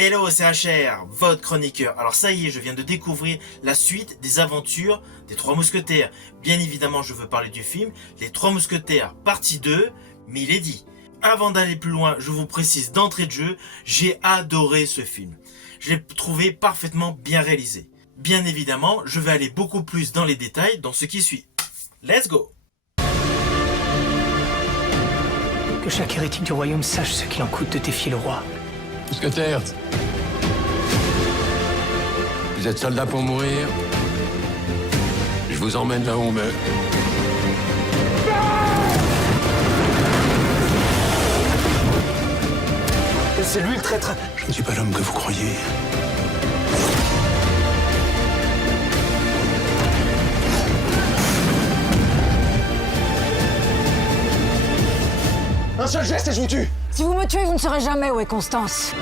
Hello, c'est HR, votre chroniqueur. Alors ça y est, je viens de découvrir la suite des aventures des Trois Mousquetaires. Bien évidemment, je veux parler du film Les Trois Mousquetaires, partie 2, Milady. Avant d'aller plus loin, je vous précise d'entrée de jeu, j'ai adoré ce film. Je l'ai trouvé parfaitement bien réalisé. Bien évidemment, je vais aller beaucoup plus dans les détails dans ce qui suit. Let's go! Que chaque hérétique du royaume sache ce qu'il en coûte de défier le roi. Mousquetaires, vous êtes soldats pour mourir. Je vous emmène là où on meurt. C'est lui le traître. Je ne suis pas l'homme que vous croyez. Un seul geste et je vous tue. Si vous me tuez, vous ne saurez jamais où est Constance.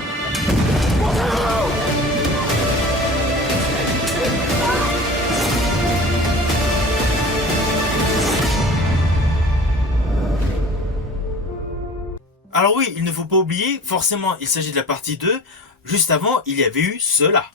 Alors oui, il ne faut pas oublier, forcément il s'agit de la partie 2, juste avant il y avait eu cela.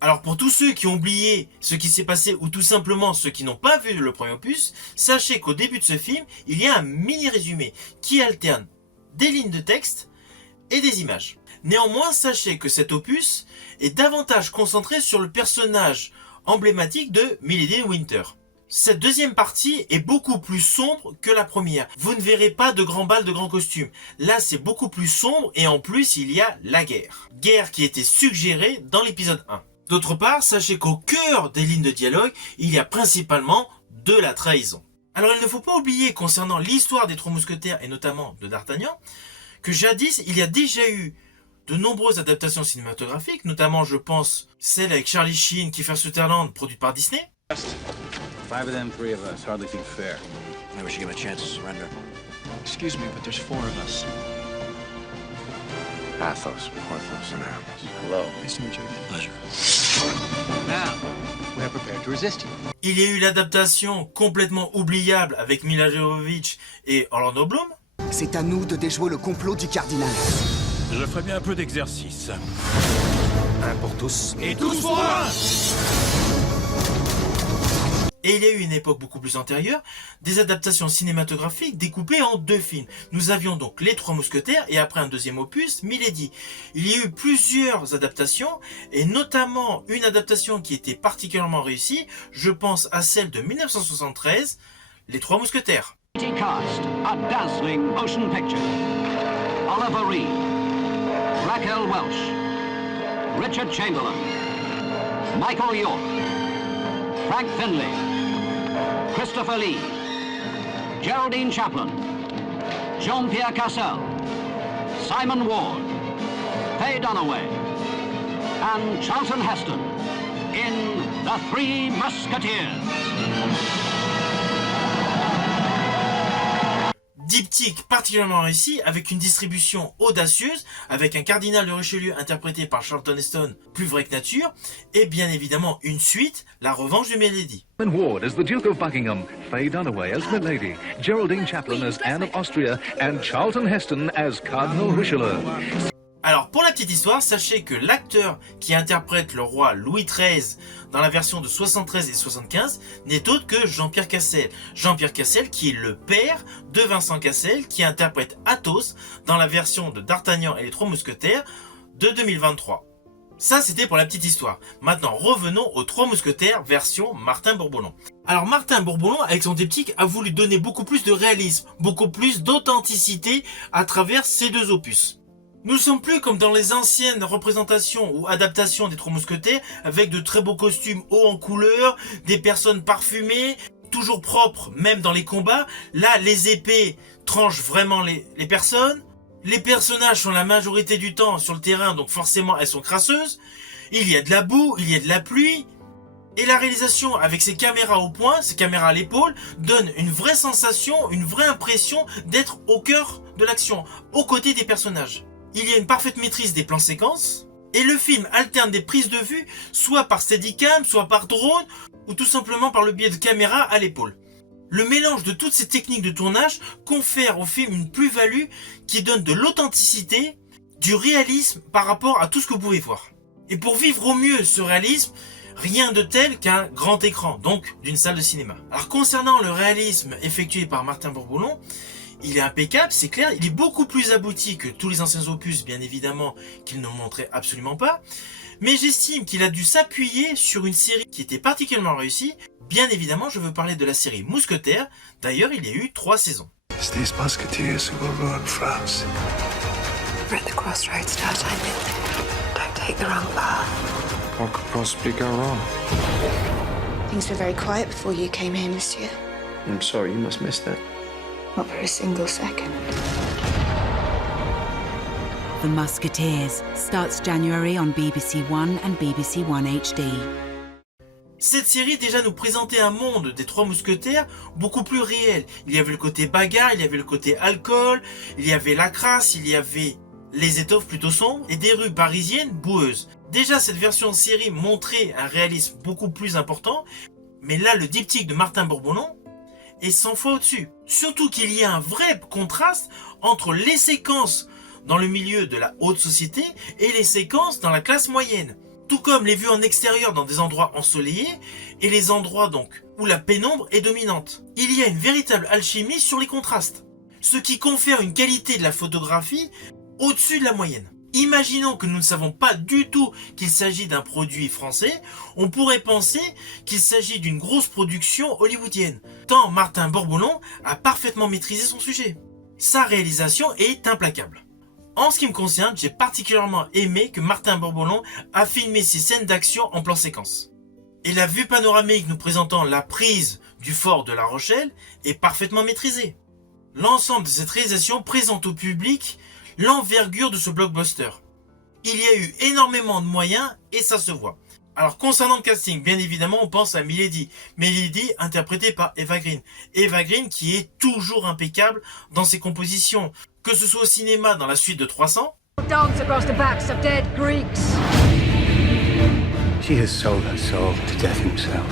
Alors pour tous ceux qui ont oublié ce qui s'est passé ou tout simplement ceux qui n'ont pas vu le premier opus, sachez qu'au début de ce film, il y a un mini résumé qui alterne des lignes de texte et des images. Néanmoins, sachez que cet opus est davantage concentré sur le personnage emblématique de Milady Winter. Cette deuxième partie est beaucoup plus sombre que la première. Vous ne verrez pas de grands bals, de grands costumes. Là, c'est beaucoup plus sombre et en plus, il y a la guerre. Guerre qui était suggérée dans l'épisode 1. D'autre part, sachez qu'au cœur des lignes de dialogue, il y a principalement de la trahison. Alors il ne faut pas oublier concernant l'histoire des Trois Mousquetaires et notamment de D'Artagnan, que jadis il y a déjà eu de nombreuses adaptations cinématographiques, notamment je pense celle avec Charlie Sheen, Kiefer Sutherland, produite par Disney. 5 of them, 3 of us. Hardly seems fair. Maybe we should give him a chance to surrender. Excuse me, but there's 4 of us. Athos, Porthos, and Aramis. Hello. Nice to meet you again. Pleasure. Now, we're prepared to resist. Il y a eu l'adaptation complètement oubliable avec Mila Jovovich et Orlando Bloom. C'est à nous de déjouer le complot du cardinal. Je ferai bien un peu d'exercice. Un pour tous. Et tous pour un! Et il y a eu une époque beaucoup plus antérieure, des adaptations cinématographiques découpées en 2 films. Nous avions donc Les Trois Mousquetaires et après un deuxième opus, Milady. Il y a eu plusieurs adaptations et notamment une adaptation qui était particulièrement réussie, je pense à celle de 1973, Les Trois Mousquetaires. Cast, a dazzling motion picture. Oliver Reed, Raquel Welch, Richard Chamberlain, Michael York, Frank Finlay, Christopher Lee, Geraldine Chaplin, Jean-Pierre Cassel, Simon Ward, Faye Dunaway, and Charlton Heston in The Three Musketeers. Diptyque particulièrement réussi avec une distribution audacieuse, avec un cardinal de Richelieu interprété par Charlton Heston, plus vrai que nature, et bien évidemment une suite, La Revanche de Milady. Simon Ward as the Duke of Buckingham, Faye Dunaway as Milady, Geraldine Chaplin as Anne of Austria, and Charlton Heston as Cardinal Richelieu. Alors pour la petite histoire, sachez que l'acteur qui interprète le roi Louis XIII dans la version de 73 et 75 n'est autre que Jean-Pierre Cassel. Jean-Pierre Cassel qui est le père de Vincent Cassel qui interprète Athos dans la version de D'Artagnan et les Trois Mousquetaires de 2023. Ça c'était pour la petite histoire. Maintenant revenons aux Trois Mousquetaires version Martin Bourboulon. Alors Martin Bourboulon avec son diptyque a voulu donner beaucoup plus de réalisme, beaucoup plus d'authenticité à travers ces 2 opus. Nous ne sommes plus comme dans les anciennes représentations ou adaptations des Trois Mousquetaires avec de très beaux costumes hauts en couleur, des personnes parfumées, toujours propres même dans les combats. Là, les épées tranchent vraiment les personnes. Les personnages sont la majorité du temps sur le terrain, donc forcément elles sont crasseuses. Il y a de la boue, il y a de la pluie. Et la réalisation avec ses caméras au poing, ses caméras à l'épaule, donne une vraie sensation, une vraie impression d'être au cœur de l'action, aux côtés des personnages. Il y a une parfaite maîtrise des plans séquences, et le film alterne des prises de vue, soit par steadicam, soit par drone, ou tout simplement par le biais de caméra à l'épaule. Le mélange de toutes ces techniques de tournage confère au film une plus-value qui donne de l'authenticité, du réalisme par rapport à tout ce que vous pouvez voir. Et pour vivre au mieux ce réalisme, rien de tel qu'un grand écran, donc d'une salle de cinéma. Alors concernant le réalisme effectué par Martin Bourboulon, il est impeccable, c'est clair, il est beaucoup plus abouti que tous les anciens opus, bien évidemment, qu'il ne montrait absolument pas, mais j'estime qu'il a dû s'appuyer sur une série qui était particulièrement réussie. Bien évidemment, je veux parler de la série Mousquetaires, d'ailleurs il y a eu 3 saisons. It's these musketeers who will ruin France. We're at the crossroads, D'Artagnan. Don't take the wrong path. What could possibly go wrong? Things were very quiet before you came here, monsieur. I'm sorry, you must miss that. Not for a single second. The Musketeers starts January on BBC One and BBC One HD. Cette série déjà nous présentait un monde des 3 mousquetaires beaucoup plus réel. Il y avait le côté bagarre, il y avait le côté alcool, il y avait la crasse, il y avait les étoffes plutôt sombres et des rues parisiennes boueuses. Déjà cette version de série montrait un réalisme beaucoup plus important, mais là le diptyque de Martin Bourboulon est 100 fois au-dessus. Surtout qu'il y a un vrai contraste entre les séquences dans le milieu de la haute société et les séquences dans la classe moyenne. Tout comme les vues en extérieur dans des endroits ensoleillés et les endroits donc où la pénombre est dominante. Il y a une véritable alchimie sur les contrastes, ce qui confère une qualité de la photographie au-dessus de la moyenne. Imaginons que nous ne savons pas du tout qu'il s'agit d'un produit français, on pourrait penser qu'il s'agit d'une grosse production hollywoodienne, tant Martin Bourboulon a parfaitement maîtrisé son sujet. Sa réalisation est implacable. En ce qui me concerne, j'ai particulièrement aimé que Martin Bourboulon a filmé ses scènes d'action en plan séquence. Et la vue panoramique nous présentant la prise du fort de La Rochelle est parfaitement maîtrisée. L'ensemble de cette réalisation présente au public l'envergure de ce blockbuster. Il y a eu énormément de moyens et ça se voit. Alors concernant le casting, bien évidemment on pense à Milady. Milady interprétée par Eva Green. Eva Green qui est toujours impeccable dans ses compositions. Que ce soit au cinéma dans la suite de 300. Dance across the backs of dead Greeks. She has sold her soul to death himself.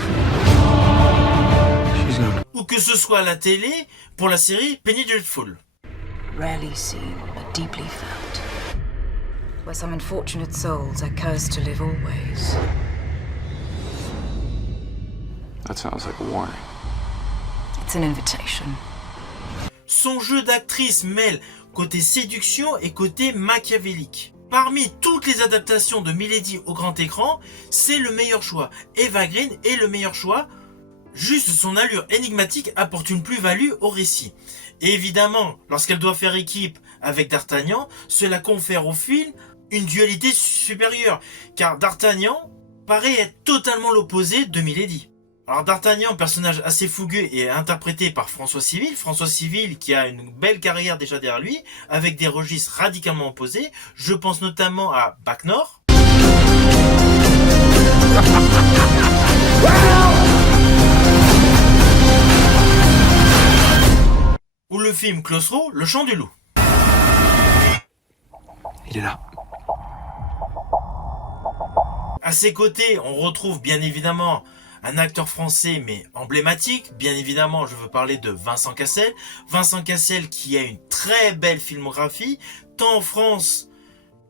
She's gone. Ou que ce soit à la télé pour la série Penny Dreadful. Rarely seen, but deeply felt. Where some unfortunate souls are cursed to live always. That sounds like a warning. It's an invitation. Son jeu d'actrice mêle côté séduction et côté machiavélique. Parmi toutes les adaptations de Milady au grand écran, c'est le meilleur choix. Eva Green est le meilleur choix. Juste son allure énigmatique apporte une plus-value au récit. Et évidemment, lorsqu'elle doit faire équipe avec D'Artagnan, cela confère au film une dualité supérieure. Car D'Artagnan paraît être totalement l'opposé de Milady. Alors D'Artagnan, personnage assez fougueux et interprété par François Civil. François Civil qui a une belle carrière déjà derrière lui, avec des registres radicalement opposés. Je pense notamment à Bac Nord. Ou le film Closro, Le Chant du Loup. Il est là. À ses côtés, on retrouve bien évidemment un acteur français mais emblématique. Bien évidemment, je veux parler de Vincent Cassel. Vincent Cassel qui a une très belle filmographie, tant en France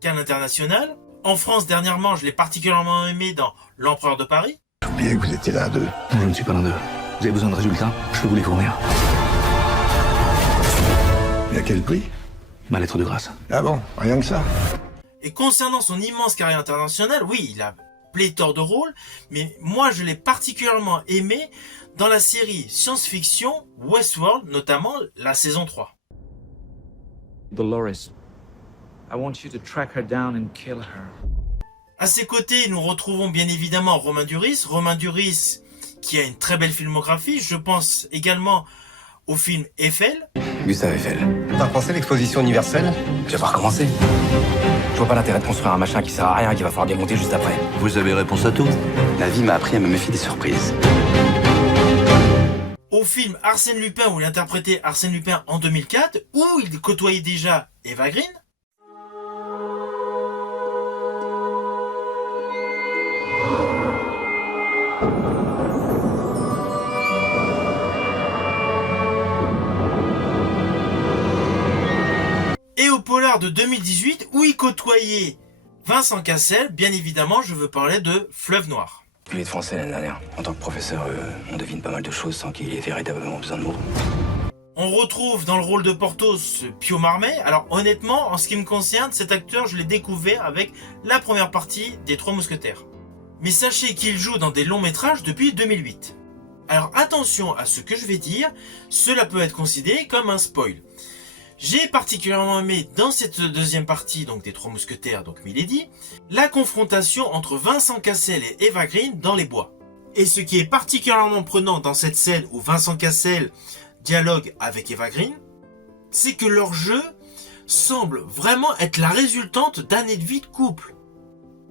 qu'à l'international. En France, dernièrement, je l'ai particulièrement aimé dans L'Empereur de Paris. J'ai oublié que vous étiez l'un d'eux. Non, je ne suis pas l'un d'eux. Vous avez besoin de résultats? Je peux vous les fournir. Et à quel prix? Ma lettre de grâce. Ah bon, rien que ça. Et concernant son immense carrière internationale, oui, il a pléthore de rôles, mais moi je l'ai particulièrement aimé dans la série science-fiction Westworld, notamment la saison 3. Dolores, I want you to track her down and kill her. À ses côtés, nous retrouvons bien évidemment Romain Duris. Romain Duris qui a une très belle filmographie. Je pense également au film Eiffel. Gustave Eiffel. T'as repensé l'exposition universelle? Je vais pas recommencer. Je vois pas l'intérêt de construire un machin qui sert à rien et qui va falloir démonter juste après. Vous avez réponse à tout. La vie m'a appris à me méfier des surprises. Au film Arsène Lupin, où il interprétait Arsène Lupin en 2004, où il côtoyait déjà Eva Green. Histoire de 2018 où il côtoyait Vincent Cassel, bien évidemment, je veux parler de Fleuve Noir. Il est de français l'année dernière. En tant que professeur, on devine pas mal de choses sans qu'il ait véritablement besoin de mots. On retrouve dans le rôle de Porthos Pio Marmé. Alors honnêtement, en ce qui me concerne, cet acteur, je l'ai découvert avec la première partie des Trois Mousquetaires. Mais sachez qu'il joue dans des longs métrages depuis 2008. Alors attention à ce que je vais dire, cela peut être considéré comme un spoil. J'ai particulièrement aimé dans cette deuxième partie donc des Trois Mousquetaires, donc Milady, la confrontation entre Vincent Cassel et Eva Green dans les bois. Et ce qui est particulièrement prenant dans cette scène où Vincent Cassel dialogue avec Eva Green, c'est que leur jeu semble vraiment être la résultante d'années de vie de couple.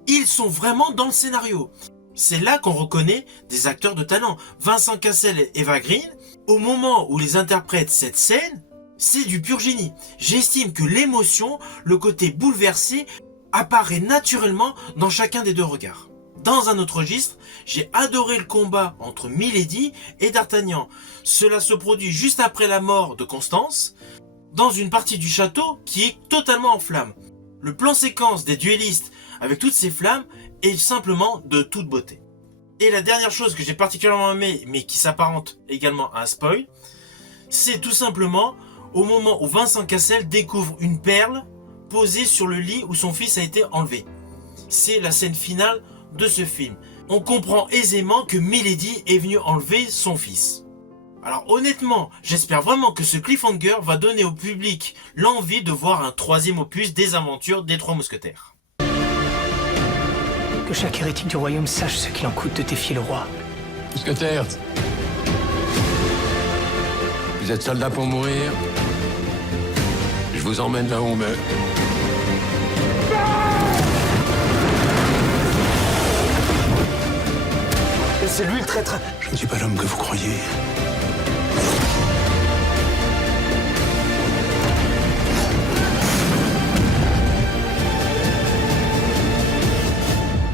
Ils sont vraiment dans le scénario. C'est là qu'on reconnaît des acteurs de talent. Vincent Cassel et Eva Green, au moment où ils interprètent cette scène, c'est du pur génie. J'estime que l'émotion, le côté bouleversé, apparaît naturellement dans chacun des deux regards. Dans un autre registre, j'ai adoré le combat entre Milady et D'Artagnan. Cela se produit juste après la mort de Constance, dans une partie du château qui est totalement en flammes. Le plan séquence des duellistes avec toutes ces flammes est simplement de toute beauté. Et la dernière chose que j'ai particulièrement aimé, mais qui s'apparente également à un spoil, c'est tout simplement au moment où Vincent Cassel découvre une perle posée sur le lit où son fils a été enlevé. C'est la scène finale de ce film. On comprend aisément que Milady est venue enlever son fils. Alors honnêtement, j'espère vraiment que ce cliffhanger va donner au public l'envie de voir un troisième opus des aventures des Trois Mousquetaires. Que chaque hérétique du royaume sache ce qu'il en coûte de défier le roi. Mousquetaire, vous êtes soldat pour mourir. Je vous emmène là où on meurt. Et c'est lui le traître. Je ne suis pas l'homme que vous croyez.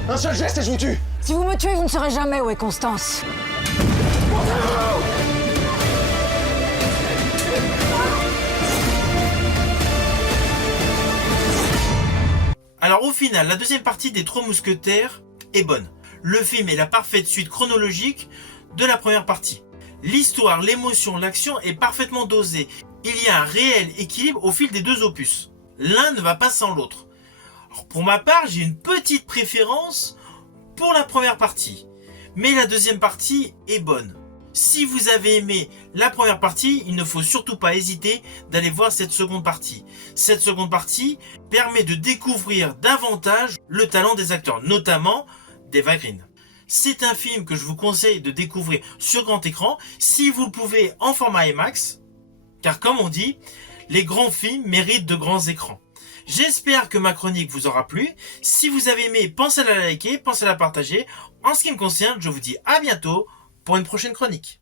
Un seul geste et je vous tue. Si vous me tuez, vous ne saurez jamais où est Constance. Alors au final, la deuxième partie des Trois Mousquetaires est bonne. Le film est la parfaite suite chronologique de la première partie. L'histoire, l'émotion, l'action est parfaitement dosée. Il y a un réel équilibre au fil des deux opus. L'un ne va pas sans l'autre. Alors pour ma part, j'ai une petite préférence pour la première partie. Mais la deuxième partie est bonne. Si vous avez aimé la première partie, il ne faut surtout pas hésiter d'aller voir cette seconde partie. Cette seconde partie permet de découvrir davantage le talent des acteurs, notamment d'Eva Green. C'est un film que je vous conseille de découvrir sur grand écran, si vous le pouvez en format IMAX, car comme on dit, les grands films méritent de grands écrans. J'espère que ma chronique vous aura plu. Si vous avez aimé, pensez à la liker, pensez à la partager. En ce qui me concerne, je vous dis à bientôt pour une prochaine chronique.